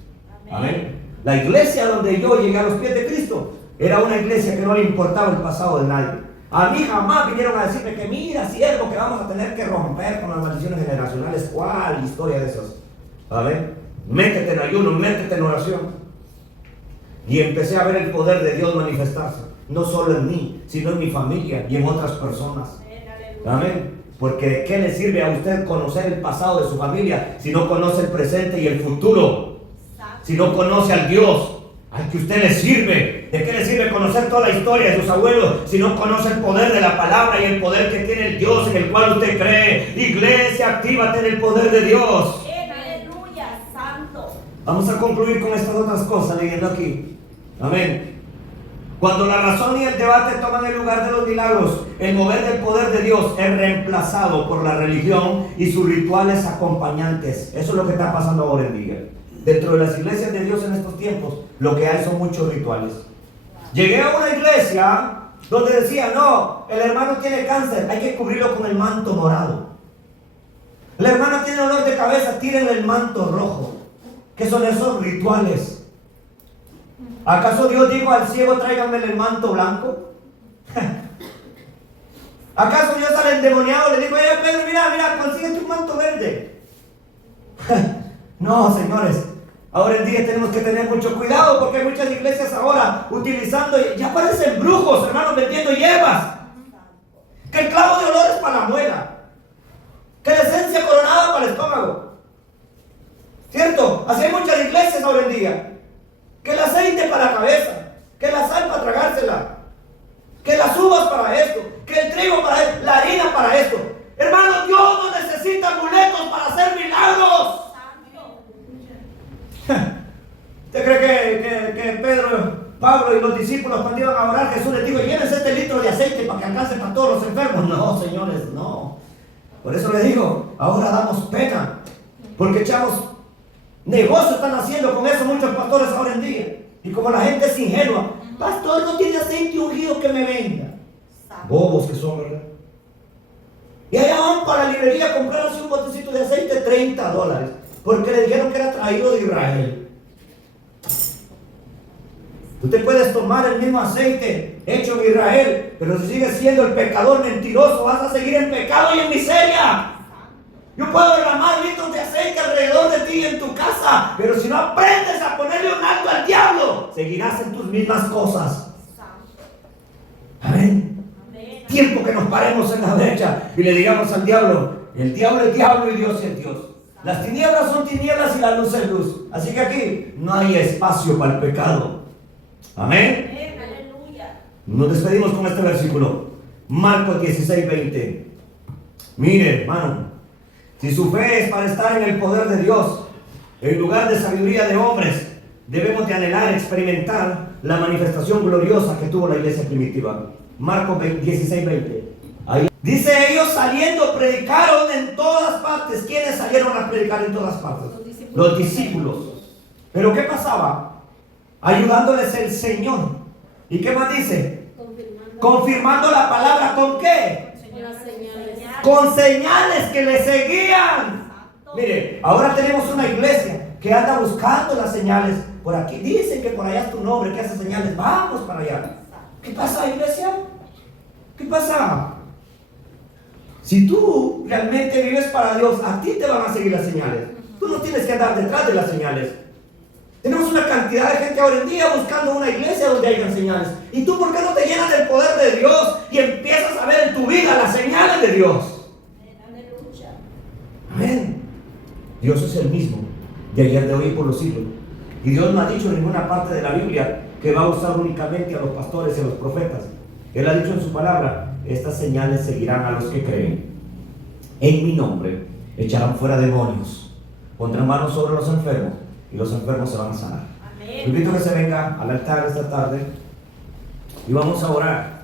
Amén. La iglesia donde yo llegué a los pies de Cristo era una iglesia que no le importaba el pasado de nadie. A mí jamás vinieron a decirme que mira, siervo, que vamos a tener que romper con las maldiciones generacionales. ¿Cuál historia de esas? ¿Vale? Métete en ayuno, métete en oración. Y empecé a ver el poder de Dios manifestarse, no solo en mí, sino en mi familia y en otras personas. Amén. Porque ¿de qué le sirve a usted conocer el pasado de su familia si no conoce el presente y el futuro? Si no conoce al Dios al que usted le sirve. ¿De qué le sirve conocer toda la historia de sus abuelos si no conoce el poder de la palabra y el poder que tiene el Dios en el cual usted cree? Iglesia, actívate en el poder de Dios. Aleluya. Santo. Vamos a concluir con estas otras cosas leyendo aquí. Amén. Cuando la razón y el debate toman el lugar de los milagros, el mover del poder de Dios es reemplazado por la religión y sus rituales acompañantes. Eso es lo que está pasando ahora en día. Dentro de las iglesias de Dios en estos tiempos, lo que hay son muchos rituales. Llegué a una iglesia donde decía: no, el hermano tiene cáncer, hay que cubrirlo con el manto morado. El hermano tiene dolor de cabeza, tírenle el manto rojo. ¿Qué son esos rituales? ¿Acaso Dios dijo al ciego: tráiganme el manto blanco? ¿Acaso Dios al endemoniado le dijo: Pedro, mira, consíguete un manto verde? No, señores. Ahora en día tenemos que tener mucho cuidado porque hay muchas iglesias ahora utilizando, ya parecen brujos, hermanos, vendiendo hierbas. Que el clavo de olor es para la muela, que la esencia coronada para el estómago. ¿Cierto? Así hay muchas iglesias ahora en día. Que el aceite para la cabeza, que la sal para tragársela, que las uvas para esto, que el trigo para esto, la harina para esto. Hermano, Dios no necesita amuletos para hacer milagros. ¿Usted cree que Pedro, Pablo y los discípulos cuando iban a orar, Jesús les dijo, llévense este litro de aceite para que alcance para todos los enfermos? No, señores, no. Por eso les digo, ahora damos pena, porque echamos negocio, están haciendo con eso muchos pastores ahora en día. Y como la gente es ingenua, pastor, no tiene aceite ungido que me venda. Bobos que son, ¿verdad? Y allá van para la librería a comprarse un botecito de aceite, $30, porque le dijeron que era traído de Israel. Tú te puedes tomar el mismo aceite hecho en Israel, pero si sigues siendo el pecador mentiroso, vas a seguir en pecado y en miseria. Yo puedo derramar litros de aceite alrededor de ti en tu casa, pero si no aprendes a ponerle un alto al diablo, seguirás en tus mismas cosas. Amén. Tiempo que nos paremos en la brecha y le digamos al diablo, el diablo es diablo y Dios es Dios. Las tinieblas son tinieblas y la luz es luz. Así que aquí no hay espacio para el pecado. Amén. Aleluya. Nos despedimos con este versículo. Marcos 16:20. Mire, hermano, si su fe es para estar en el poder de Dios, en lugar de sabiduría de hombres, debemos de anhelar experimentar la manifestación gloriosa que tuvo la iglesia primitiva. Marcos 16:20. Ahí dice, ellos saliendo predicaron en todas partes. ¿Quiénes salieron a predicar en todas partes? Los discípulos. ¿Pero qué pasaba? Ayudándoles el Señor. ¿Y qué más dice? Confirmando la palabra. ¿Con qué? Con señales que le seguían. Mire, ahora tenemos una iglesia que anda buscando las señales. Por aquí dicen que por allá es tu nombre, que hace señales. Vamos para allá. ¿Qué pasa, iglesia? ¿Qué pasa? Si tú realmente vives para Dios, a ti te van a seguir las señales. Tú no tienes que andar detrás de las señales. Tenemos una cantidad de gente ahora en día buscando una iglesia donde hayan señales. ¿Y tú por qué no te llenas del poder de Dios y empiezas a ver en tu vida las señales de Dios? Amén. Dios es el mismo de ayer, de hoy y por los siglos. Y Dios no ha dicho en ninguna parte de la Biblia que va a usar únicamente a los pastores y a los profetas. Él ha dicho en su palabra, estas señales seguirán a los que creen. En mi nombre echarán fuera demonios, pondrán manos sobre los enfermos y los enfermos se van a sanar. Invito a que se venga al altar esta tarde y vamos a orar.